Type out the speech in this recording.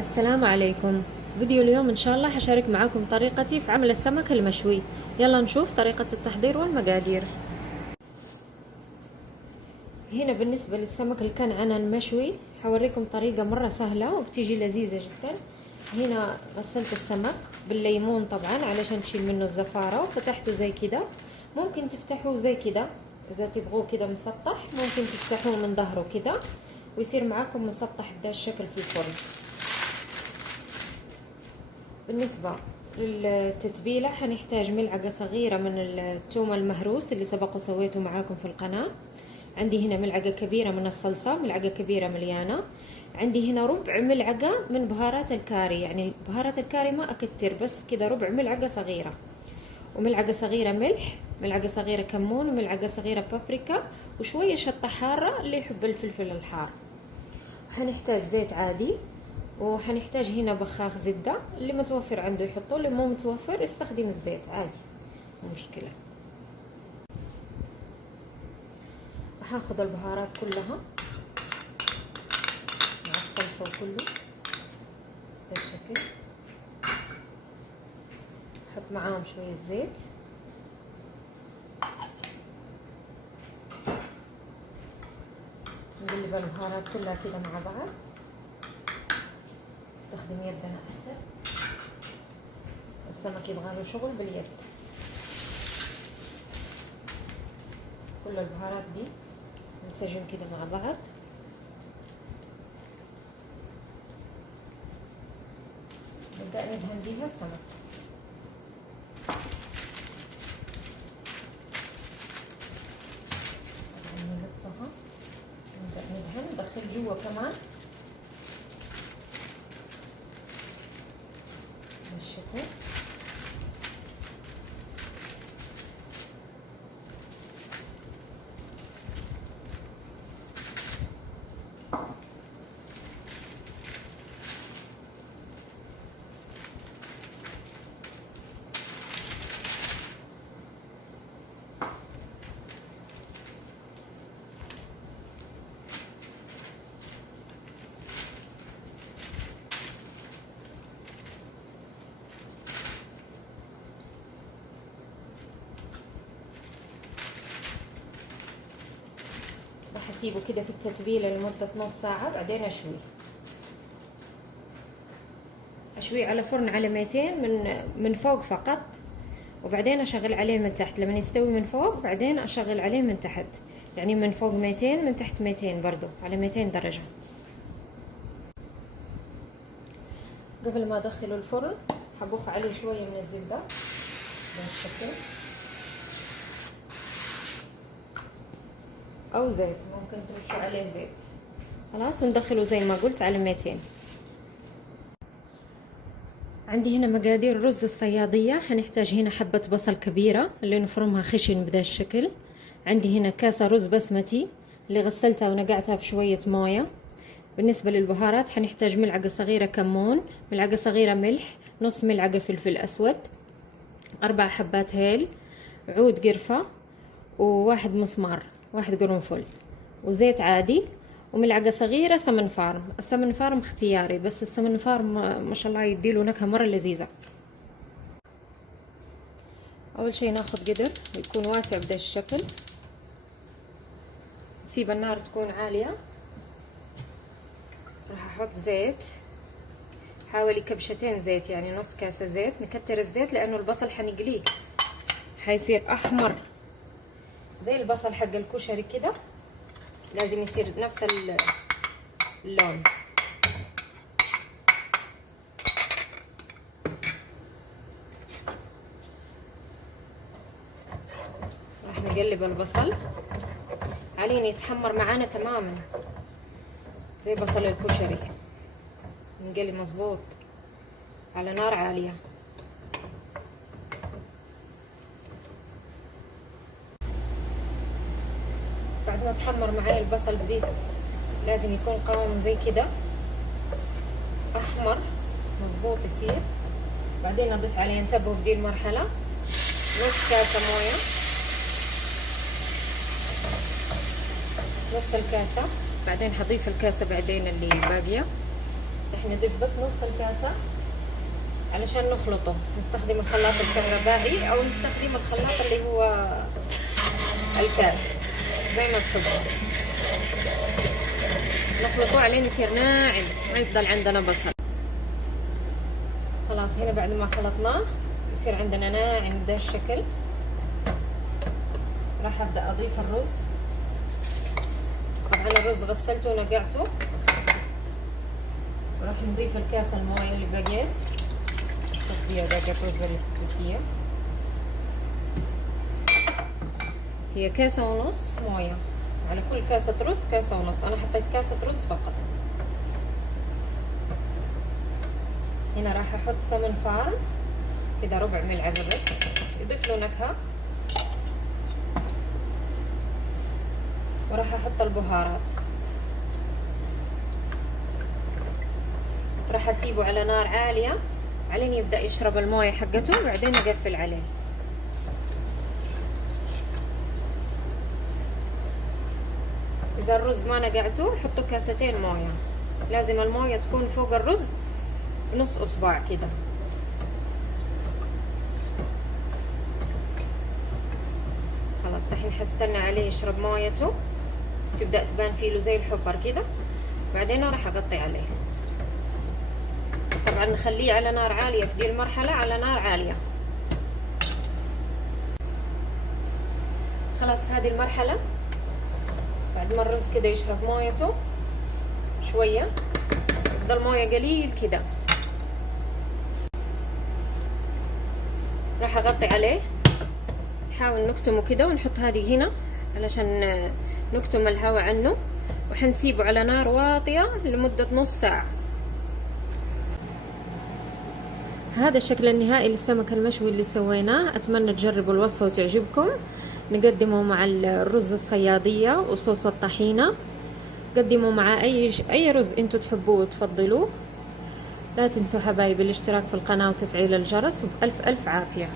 السلام عليكم. فيديو اليوم إن شاء الله حشارك معاكم طريقتي في عمل السمك المشوي. يلا نشوف طريقة التحضير والمقادير. هنا بالنسبة للسمك اللي كان عنا المشوي حوريكم طريقة مرة سهلة وبتيجي لذيذة جدا. هنا غسلت السمك بالليمون طبعا علشان تشيل منه الزفارة وفتحته زي كده. ممكن تفتحوه زي كده إذا تبغوه كده مسطح، ممكن تفتحوه من ظهره كده ويصير معاكم مسطح بدا الشكل في الفرن. بالنسبة للتتبيلة حنحتاج ملعقة صغيرة من الثوم المهروس اللي سبق وسويته معاكم في القناة. عندي هنا ملعقة كبيرة من الصلصة، ملعقة كبيرة مليانة. عندي هنا ربع ملعقة من بهارات الكاري، يعني بهارات الكاري ما أكتر، بس كده ربع ملعقة صغيرة. وملعقة صغيرة ملح، ملعقة صغيرة كمون، وملعقة صغيرة بابريكا، وشوية شطة حارة اللي يحب الفلفل الحار. حنحتاج زيت عادي، وحنحتاج هنا بخاخ زبدة، اللي متوفر عنده يحطه، اللي مو متوفر يستخدم الزيت عادي مو مشكلة. هاخذ البهارات كلها مع الصلصة وكله بهذا الشكل. احط معاهم شوية زيت، نقلب البهارات كلها كده مع بعض. استخدم يدنا احسن، السمك يبغى له شغل باليد. كل البهارات دي نسجم كده مع بعض. نبدأ ندهن بيها السمك. نلفها، نبدأ ندهن، ندخل جوا كمان بالشكل. هسيبه كده في التتبيله لمده نص ساعه، بعدين اشويه على فرن على 200 من فوق فقط، وبعدين اشغل عليه من تحت. لما يستوي من فوق بعدين اشغل عليه من تحت، يعني من فوق 200 من تحت 200 برضو على 200 درجه. قبل ما ادخله الفرن هبخ عليه شويه من الزبده بالشكل، او زيت، ممكن ترشوا عليه زيت. خلاص، وندخله زي ما قلت على 200. عندي هنا مقادير رز الصيادية. حنحتاج هنا حبة بصل كبيرة اللي نفرمها خشن بدا الشكل. عندي هنا كاسة رز بسمتي اللي غسلتها ونقعتها في شوية موية. بالنسبة للبهارات حنحتاج ملعقة صغيرة كمون، ملعقة صغيرة ملح، نص ملعقة فلفل أسود، 4 حبات هيل، عود قرفة، وواحد مسمار، 1 قرنفل، وزيت عادي، وملعقة صغيرة سمن فارم. السمن فارم اختياري، بس السمن فارم ما شاء الله يديله نكهة مرة لذيذة. أول شي ناخد قدر يكون واسع بدا الشكل، نسيب النار تكون عالية. راح أحط زيت حوالي كبشتين زيت، يعني نص كاسة زيت. نكتر الزيت لأنه البصل حنقليه، حيصير أحمر زي البصل حق الكشري كده، لازم يصير نفس اللون. راح نقلب البصل علين يتحمر معانا تماما زي بصل الكشري. نقلب مظبوط على نار عالية. بعد ما تحمر معايا البصل بدي لازم يكون قوامه زي كده احمر مظبوط يصير. بعدين اضيف عليه، انتبهوا في دي المرحله، نص كاسه مويه، نص الكاسه، بعدين هضيف الكاسه بعدين اللي باقيه. رح نضيف بس نص الكاسة علشان نخلطه. نستخدم الخلاط الكهربائي او نستخدم الخلاط اللي هو الكاس زي ما تحبوا. نخلطه عليه يصير ناعم، ما يفضل عندنا بصل. خلاص هنا بعد ما خلطناه يصير عندنا ناعم بهذا الشكل. راح ابدا اضيف الرز. طبعا الرز غسلته ونقعته، وراح نضيف الكاس المويه اللي بقيت فيها باقي الرز اللي فيه. هي كاسة ونص مويه على كل كاسة رز، كاسة ونص. انا حطيت كاسة رز فقط. هنا راح احط سمن فارم كده ربع ملعقة بس، يضيف له نكهة. وراح احط البهارات. راح اسيبه على نار عالية علين يبدأ يشرب المويه حقته، وبعدين اقفل عليه. اذا الرز ما نقعته حطوا كاستين مويه. لازم المويه تكون فوق الرز نص اصبع كده. خلاص دحين حستنى عليه يشرب مويته، تبدأ تبان فيه له زي الحفر كده. بعدين راح اغطي عليه. طبعا نخليه على نار عالية في دي المرحلة، على نار عالية. خلاص في هذه المرحلة بعد ما الرز كده يشرب مويته شوية، يفضل موية قليل كده، راح اغطي عليه. نحاول نكتمه كده ونحط هذه هنا علشان نكتم الهواء عنه، وحنسيبه على نار واطية لمدة نص ساعة. هذا الشكل النهائي للسمك المشوي اللي سويناه. اتمنى تجربوا الوصفة وتعجبكم. نقدمه مع الرز الصيادية وصوص الطحينة. قدموا مع اي رز انتوا تحبوه وتفضلوه. لا تنسوا حبايبي الاشتراك في القناة وتفعيل الجرس، وبألف ألف عافية.